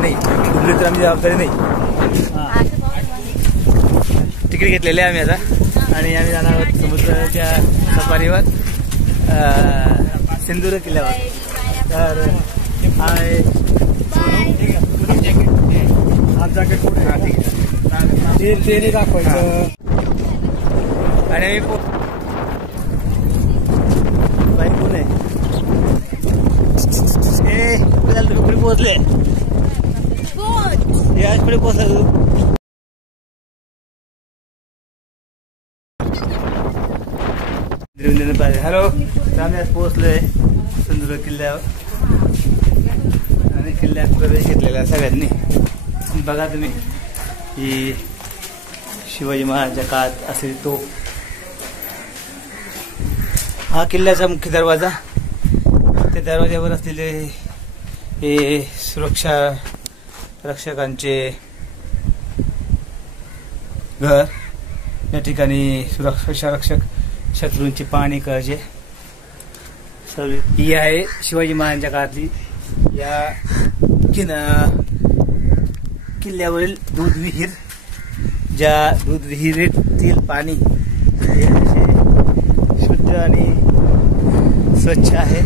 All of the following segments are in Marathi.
नाही कुठली तर आम्ही जबाबदारी नाही. तिकीट घेतलेले आम्ही आता आणि आम्ही जाणार आहोत समुद्राच्या सफारीवर सिंधुदुर्ग किल्ल्यावर. तर हाय ते दाखवायचं आणि आम्ही बाईक पुणे तुम्ही पुढे पोहोचले याच पुढे पोहोचला तू. हॅलो आम्ही आज पोहोचलोय सिंधुदुर्ग किल्ल्यावर आणि किल्ल्यात प्रवेश घेतलेला सगळ्यांनी. बघा तुम्ही ही शिवाजी महाराजांच्या काळात असेल तो हा किल्ल्याचा मुख्य दरवाजा. त्या दरवाज्यावर असलेले हे सुरक्षा रक्षकांचे घर. या ठिकाणी सुरक्षा रक्षक शत्रूंची पाहणी करायचे. ही आहे शिवाजी महाराजांच्या काळातली या किल्ल्यावरील दूध विहीर. ज्या दूध विहिरीतील पाणी शुद्ध आणि स्वच्छ आहे.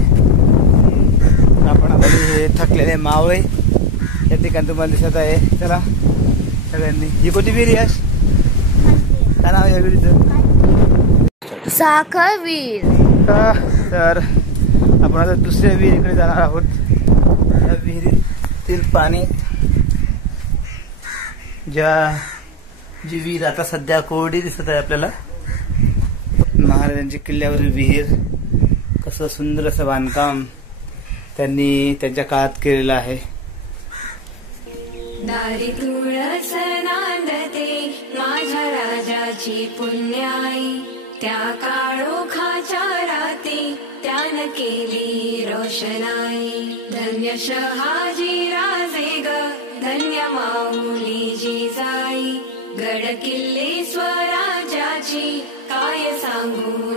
आपण हे थकलेले मावळे या ठिकाणी तुम्हाला दिसत आहे. चला सगळ्यांनी ही कोणती विहीर यश काय नाव या विहिरीचं? साखर विहीर. तर आपण आता दुसऱ्या विहिरीकडे जाणार आहोत. या विहिरीतील पाणी जी विहीर आता सध्या कोरडी दिसत आहे आपल्याला. महाराजांच्या किल्ल्यावरील विहीर कसं सुंदर असं बांधकाम त्यांनी त्यांच्या काळात केलेलं आहे. दारी तुळस नांदते माझ्या राजाची पुण्याई. त्या काळोखाच्या राती त्यानं केली रोषणाई. धन्य शहाजी राजे ग धन्य माऊली जिजाई. गड किल्ले स्वराज्याची काय सांगू